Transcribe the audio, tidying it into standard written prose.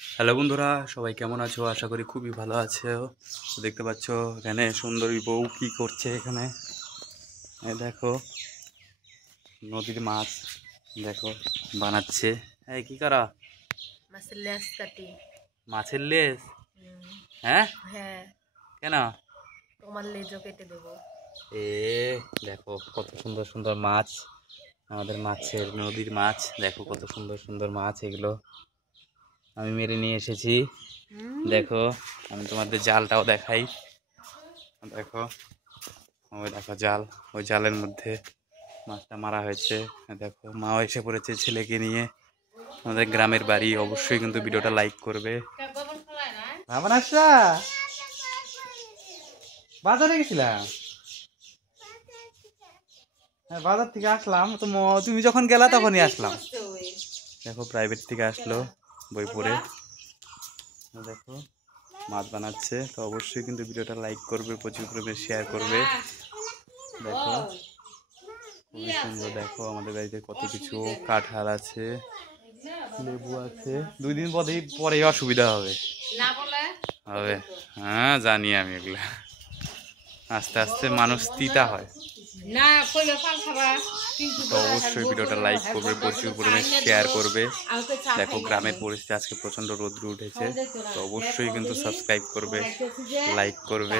Hello বন্ধুরা, সবাই কেমন আছো? আশা করি খুবই ভালো আছো। দেখতে পাচ্ছ এখানে সুন্দরী বউ কি করছে এখানে। এই দেখো নদীর মাছ, দেখো বানাচ্ছে। এই কি করা? মাছের লেজ কাটি। মাছের লেজ? হ্যাঁ, হ্যাঁ, কেন? তোমার লেজও কেটে দেবো। এ দেখো কত সুন্দর সুন্দর মাছ, আমাদের মাছের নদীর মাছ। দেখো কত সুন্দর সুন্দর মাছ, এগুলো আমি মেরে নিয়ে এসেছি। দেখো আমি তোমাদের জালটাও দেখাই। দেখো, ওই দেখো জাল, ওই জালের মধ্যে মাছটা মারা হয়েছে। দেখো মাও এসে পড়েছে ছেলেকে নিয়ে। আমাদের গ্রামের বাড়ি, অবশ্যই কিন্তু ভিডিওটা লাইক করবে। ভাবনা আসা বাজারে গেছিলাম, হ্যাঁ বাজার থেকে আসলাম তো। তুমি যখন গেলা তখনই আসলাম। দেখো প্রাইভেট থেকে আসলো বই পড়ে। দেখো মাছ বানাচ্ছে, তো অবশ্যই কিন্তু ভিডিওটা লাইক করবে, প্রচুর পরিমাণে শেয়ার করবে। দেখো খুবই সুন্দর। দেখো আমাদের বাড়িতে কত কিছু, কাঁঠাল আছে, লেবু আছে। 2 দিন পরেই অসুবিধা হবে হবে। হ্যাঁ জানি আমি, এগুলা আস্তে আস্তে মানুষ তিতা হয়। তো অবশ্যই ভিডিওটা লাইক করবে, প্রচুর পরিমাণে শেয়ার করবে। দেখো গ্রামের পরিস্থিতি, আজকে প্রচন্ড রোদ্র উঠেছে, তো অবশ্যই কিন্তু সাবস্ক্রাইব করবে, লাইক করবে।